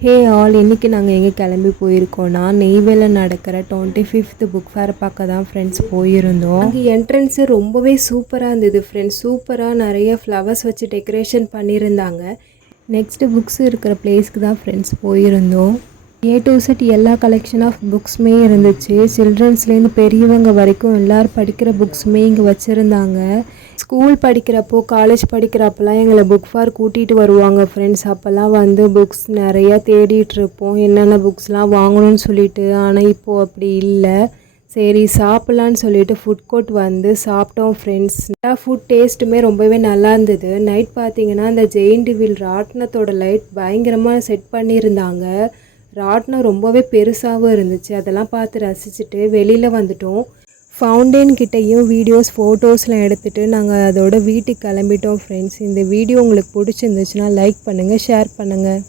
Hey all, இன்றைக்கி நாங்கள் எங்கே கிளம்பி போயிருக்கோன்னா நெய்வேலியில் நடக்கிற 25th புக் ஃபேர் பார்க்க தான் ஃப்ரெண்ட்ஸ் போயிருந்தோம். அங்கே என்ட்ரன்ஸு ரொம்பவே சூப்பராக இருந்தது ஃப்ரெண்ட்ஸ். சூப்பராக நிறைய ஃப்ளவர்ஸ் வச்சு டெக்கரேஷன் பண்ணியிருந்தாங்க. நெக்ஸ்ட்டு புக்ஸ் இருக்கிற பிளேஸ்க்கு தான் ஃப்ரெண்ட்ஸ் போயிருந்தோம். A to Z எல்லா கலெக்ஷன் ஆஃப் புக்ஸுமே இருந்துச்சு. சில்ட்ரன்ஸ்லேருந்து பெரியவங்க வரைக்கும் எல்லோரும் படிக்கிற புக்ஸுமே இங்கே வச்சுருந்தாங்க. ஸ்கூல் படிக்கிறப்போ காலேஜ் படிக்கிறப்பெல்லாம் எங்களை புக் ஃபேர் கூட்டிகிட்டு வருவாங்க ஃப்ரெண்ட்ஸ். அப்போல்லாம் வந்து புக்ஸ் நிறையா தேடிட்டுருப்போம், என்னென்ன புக்ஸ்லாம் வாங்கணும்னு சொல்லிட்டு. ஆனால் இப்போது அப்படி இல்லை. சரி சாப்பிட்லான்னு சொல்லிட்டு ஃபுட் கோர்ட் வந்து சாப்பிட்டோம் ஃப்ரெண்ட்ஸ். ஃபுட் டேஸ்ட்டுமே ரொம்பவே நல்லா இருந்தது. நைட் பார்த்திங்கன்னா அந்த ஜெயின்ட் வீல் ராட்டினத்தோட லைட் பயங்கரமாக செட் பண்ணியிருந்தாங்க. ராட்டினம் ரொம்பவே பெருசாகவும் இருந்துச்சு. அதெல்லாம் பார்த்து ரசிச்சுட்டு வெளியில் வந்துட்டோம். ஃபவுண்டெயின் கிட்டேயும் வீடியோஸ் ஃபோட்டோஸ்லாம் எடுத்துகிட்டு நாங்கள் அதோட வீட்டுக்கு கிளம்பிட்டோம் ஃப்ரெண்ட்ஸ். இந்த வீடியோ உங்களுக்கு பிடிச்சிருந்துச்சுன்னா லைக் பண்ணுங்கள், ஷேர் பண்ணுங்கள்.